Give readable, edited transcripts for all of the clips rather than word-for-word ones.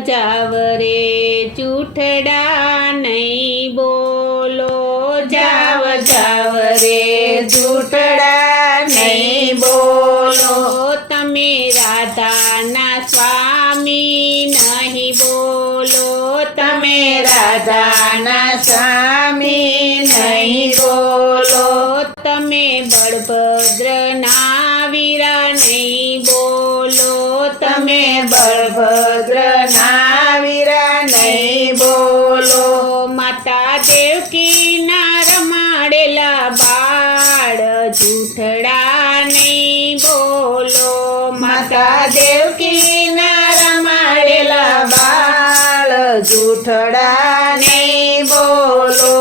જાવ રે જૂઠડા નહીં બોલો, જાવ જાવ રે જૂઠડા નહીં બોલો, તમે રાધાના સ્વામી નહીં બોલો, તમે રાધાના સ્વામી નહીં બોલો, તમે બળભદ્રના વીરા નહીં બોલો, તમે બળભદ્રના વીરા નહીં બોલો, માતા દેવકીના રમાડેલા બાળ જૂઠડા નહીં બોલો, માતા દેવકીના રમાડેલા બાળ જૂઠડા નહીં બોલો,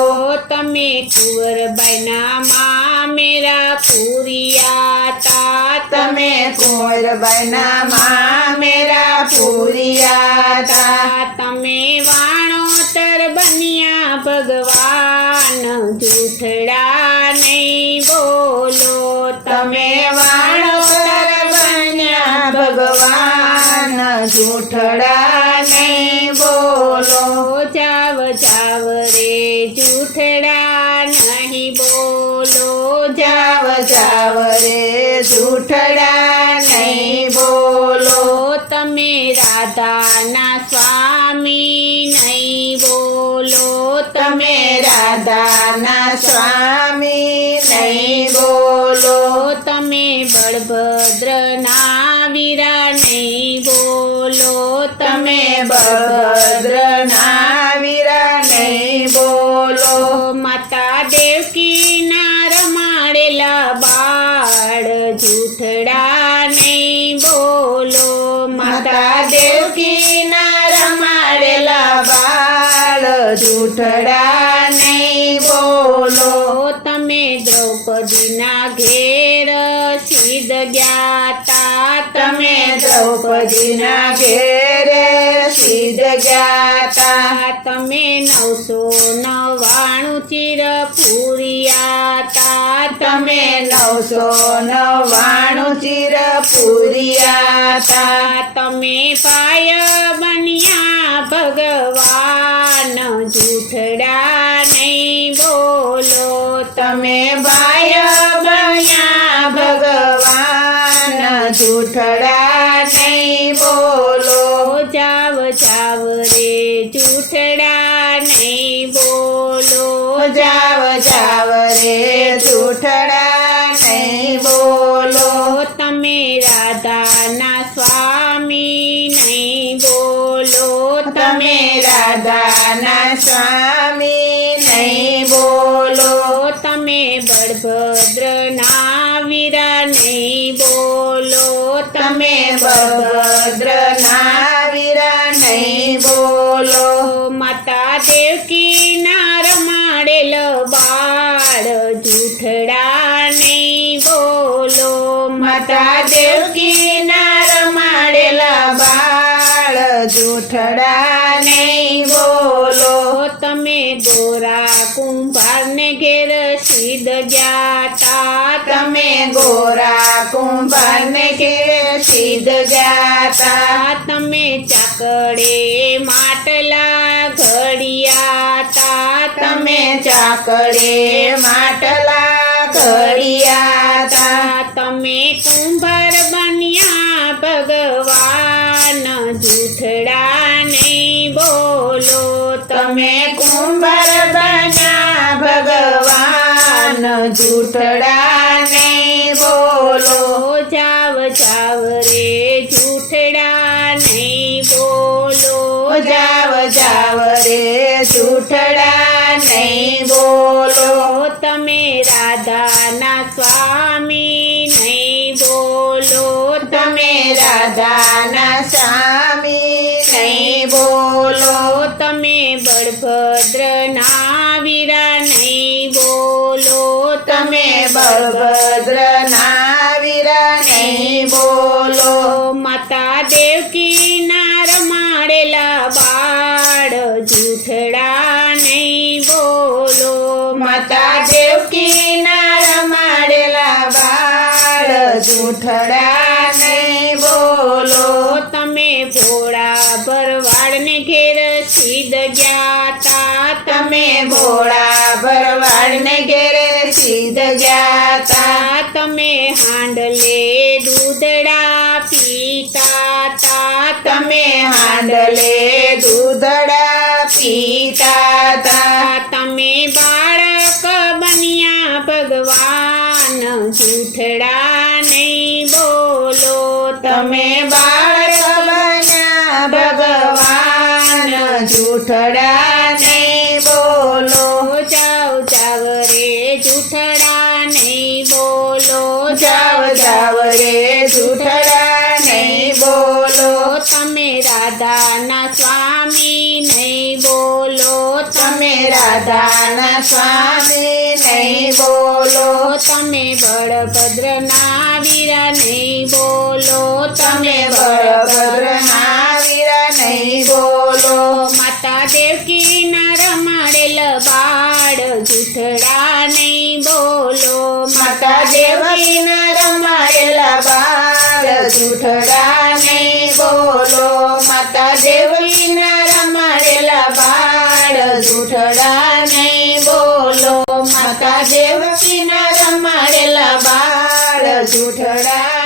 તમે કુંવરબાઈના મામેરા પૂરિયા તા, તમે કુંવરબાઈના મામેરા પૂરિયા તા, તમે વાણોતર બન્યા ભગવાન જૂઠડા નહીં બોલો, તમે વાણોતર બન્યા ભગવાન જૂઠડા નહીં બોલો, જાવ જાવ રે જૂઠડા નહીં બોલો, જાવ જાવ રે જૂઠડા નહીં બોલો, તમે રાધાના સ્વામી નહીં બોલો, તમે રાધાના સ્વામી નહીં બોલો, તમે બળભદ્રના વીરા નહીં બોલો, તમે બળભદ્રના વીરા નહીં બોલો, માતા દેવકીના રમાડેલા બાળ જૂઠડા નહીં બોલો, માતા દેવકીના રમાડેલા બાળ જૂઠડા નહીં બોલો, તમે દ્રૌપદીના ઘેર સીધ ગયા તા, તમે દ્રૌપદીના ઘેરે સીધ ગયા તા, તમે 999 ચીર પૂરિયા તા, તમે 999 ચીર પૂરિયા તા, તમે પાય બન્યા ભગવાન જૂઠડા નહીં બોલો, તમે પાય બન્યા ભગવાન જૂઠડા નહીં બોલો, જાવ જાવ રે જૂઠડા નહીં બોલો, જાવ જાવ રે જૂઠડા નહીં બોલો, તમે રાધાના સ્વામી નહીં બોલો, તમે રાધાના સ્વામી નહીં બોલો, તમે બળભદ્રના વીરા નહીં બોલો, તમે બળભદ્રના વીરા નહીં બોલો, માતા દેવકીના રમાડેલ બાળ જૂઠડા નહીં બોલો, માતા દેવકીના રમાડેલા બાળ જૂઠડા નહીં બોલો, તમે ગોરા કુંભારને ઘેર સીધ ગયા તા, તમે ગોરા કુંભારને ઘેર સીધ ગયા તા, તમે ચાકડે માટલા ઘડિયા તા, તમે ચાકડે માટલા ઘડિયા તા, તમે કુંભાર બન્યા ભગવાન જૂઠડા નહીં બોલો, તમે કુંભાર બન્યા ભગવાન જૂઠડા નહીં બોલો, જાવ જાવ રે જૂઠડા નહીં બોલો, જાવ જાવ રે જૂઠડા નહીં બોલો, તમે રાધાના સ્વામી નહીં બોલો, તમે રાધાના સ્વામી નહીં બોલો, તમે બળભદ્રના વીરા નહીં બોલો, તમે બળભદ્રના વીરા નહીં બોલો, માતા દેવકીના રમાડેલા બાળ જૂઠડા નહીં બોલો, માતા દેવકીના રમાડેલા બાળ જૂઠડા નહીં બોલો, તમે ભોળા ભરવાડ તમે ભોળા ભરવાડને ઘેરે સિદ્ધ જાતા. તમે હાંડલે દૂધડા પીતા તા. તમે હાંડલે દૂધડા પીતા તા. તમે બાળક બન્યા ભગવાન જૂઠડા નહીં બોલો. તમે બાળક બન્યા ભગવાન જૂઠડા નહીં બોલો. જાવ જાવ રે જૂઠડા નહીં બોલો. જાવ જાવ રે જૂઠડા નહીં બોલો. તમે રાધાના સ્વામી નહીં બોલો. તમે રાધાના સ્વામી નહીં બોલો. તમે બળભદ્રના વીરા નહીં બોલો. તમે બળભદ્રના વીરા નહીં બોલો. માતા દેવકીના રમાડેલ બાળ જૂઠડા નહીં બોલો. માતા દેવકીના રમાડેલા બાળ જૂઠડા નહીં બોલો. માતા દેવકીના રમાડેલા બાળ જૂઠડા નહીં બોલો. માતા દેવકીના રમાડેલા બાળ જૂઠડા